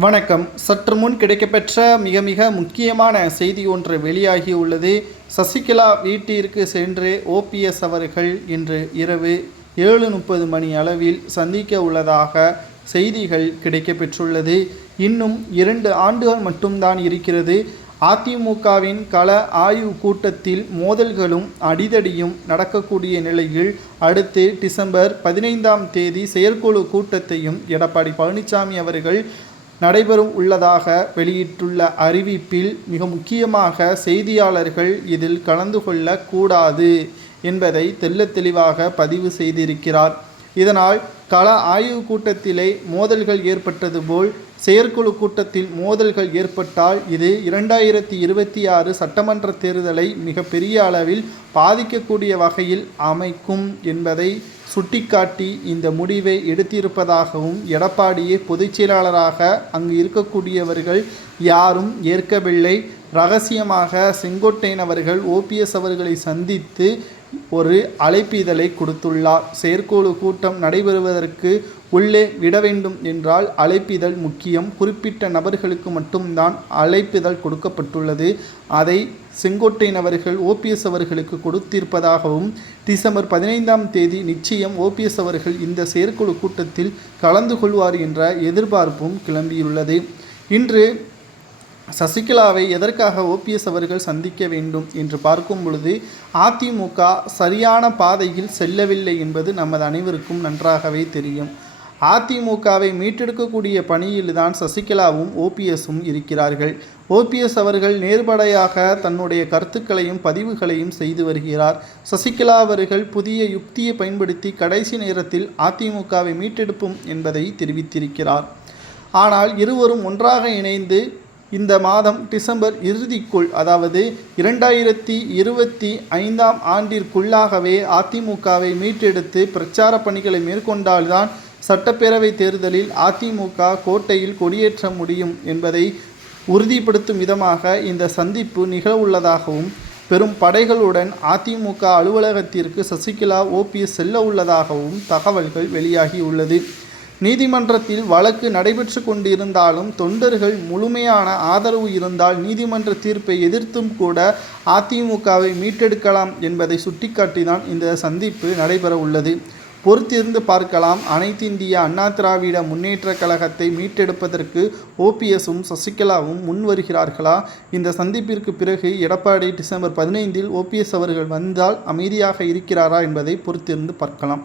வணக்கம். சற்று முன் கிடைக்கப்பெற்ற மிக முக்கியமான செய்தி ஒன்று வெளியாகி உள்ளது. சசிகலா வீட்டிற்கு சென்று ஓபிஎஸ் அவர்கள் இன்று இரவு 7:30 மணி அளவில் சந்திக்க உள்ளதாக செய்திகள் கிடைக்கப்பெற்றுள்ளது. இன்னும் 2 ஆண்டுகள் மட்டும்தான் இருக்கிறது. அதிமுகவின் கள ஆய்வு கூட்டத்தில் மோதல்களும் அடிதடியும் நடக்கக்கூடிய நிலையில் அடுத்து டிசம்பர் 15ஆம் தேதி செயற்குழு கூட்டத்தையும் எடப்பாடி பழனிசாமி அவர்கள் நடைபெறும் உள்ளதாக வெளியிட்டுள்ள அறிவிப்பில் மிக முக்கியமாக செய்தியாளர்கள் இதில் கலந்து கொள்ளக்கூடாது என்பதை தெளிவாக பதிவு செய்திருக்கிறார். இதனால் கள ஆய்வு கூட்டத்திலே மோதல்கள் ஏற்பட்டது போல் செயற்குழு கூட்டத்தில் மோதல்கள் ஏற்பட்டால் இது 2026 சட்டமன்ற தேர்தலை மிக பெரிய அளவில் பாதிக்கக்கூடிய வகையில் அமைக்கும் என்பதை சுட்டிக்காட்டி இந்த முடிவை எடுத்திருப்பதாகவும் எடப்பாடியே பொதுச் செயலாளராக அங்கு இருக்கக்கூடியவர்கள் யாரும் ஏற்கவில்லை. ரகசியமாக செங்கோட்டையன் அவர்கள் ஓபிஎஸ் அவர்களை சந்தித்து ஒரு அழைப்பிதழை கொடுத்துள்ளார். செயற்குழு கூட்டம் நடைபெறுவதற்கு உள்ளே விட வேண்டும் என்றால் அழைப்பிதழ் முக்கியம். குறிப்பிட்ட நபர்களுக்கு மட்டும்தான் அழைப்பிதழ் கொடுக்கப்பட்டுள்ளது. அதை செங்கோட்டையன் அவர்கள் ஓபிஎஸ் அவர்களுக்கு கொடுத்திருப்பதாகவும் டிசம்பர் 15ஆம் தேதி நிச்சயம் ஓபிஎஸ் அவர்கள் இந்த செயற்குழு கூட்டத்தில் கலந்து கொள்வார் என்ற எதிர்பார்ப்பும் கிளம்பியுள்ளது. இன்று சசிகலாவை எதற்காக ஓபிஎஸ் அவர்கள் சந்திக்க வேண்டும் என்று பார்க்கும் பொழுது அதிமுக சரியான பாதையில் செல்லவில்லை என்பது நமது அனைவருக்கும் நன்றாகவே தெரியும். அதிமுகவை மீட்டெடுக்கக்கூடிய பணியில்தான் சசிகலாவும் ஓபிஎஸும் இருக்கிறார்கள். ஓபிஎஸ் அவர்கள் நேர்படையாக தன்னுடைய கருத்துக்களையும் பதிவுகளையும் செய்து வருகிறார். சசிகலா அவர்கள் புதிய யுக்தியை பயன்படுத்தி கடைசி நேரத்தில் அதிமுகவை மீட்டெடுப்போம் என்பதை தெரிவித்திருக்கிறார். ஆனால் இருவரும் ஒன்றாக இணைந்து இந்த மாதம் டிசம்பர் இறுதிக்குள், அதாவது 2025ஆம் ஆண்டிற்குள்ளாகவே அதிமுகவை மீட்டெடுத்து பிரச்சார பணிகளை மேற்கொண்டால்தான் சட்டப்பேரவை தேர்தலில் அதிமுக கோட்டையில் கொடியேற்ற முடியும் என்பதை உறுதிப்படுத்தும் விதமாக இந்த சந்திப்பு நிகழவுள்ளதாகவும் பெரும் படைகளுடன் அதிமுக அலுவலகத்திற்கு சசிகலா ஓபிஎஸ் செல்ல உள்ளதாகவும் தகவல்கள் வெளியாகியுள்ளது. நீதிமன்றத்தில் வழக்கு நடைபெற்று கொண்டிருந்தாலும் தொண்டர்கள் முழுமையான ஆதரவு இருந்தால் நீதிமன்ற தீர்ப்பை எதிர்த்தும் கூட அதிமுகவை மீட்டெடுக்கலாம் என்பதை சுட்டிக்காட்டிதான் இந்த சந்திப்பு நடைபெற உள்ளது. பொறுத்திருந்து பார்க்கலாம். அனைத்து இந்திய அண்ணா திராவிட முன்னேற்ற கழகத்தை மீட்டெடுப்பதற்கு ஓபிஎஸும் சசிகலாவும் முன் வருகிறார்களா? இந்த சந்திப்பிற்கு பிறகு எடப்பாடி டிசம்பர் 15இல் ஓபிஎஸ் அவர்கள் வந்தால் அமைதியாக இருக்கிறாரா என்பதை பொறுத்திருந்து பார்க்கலாம்.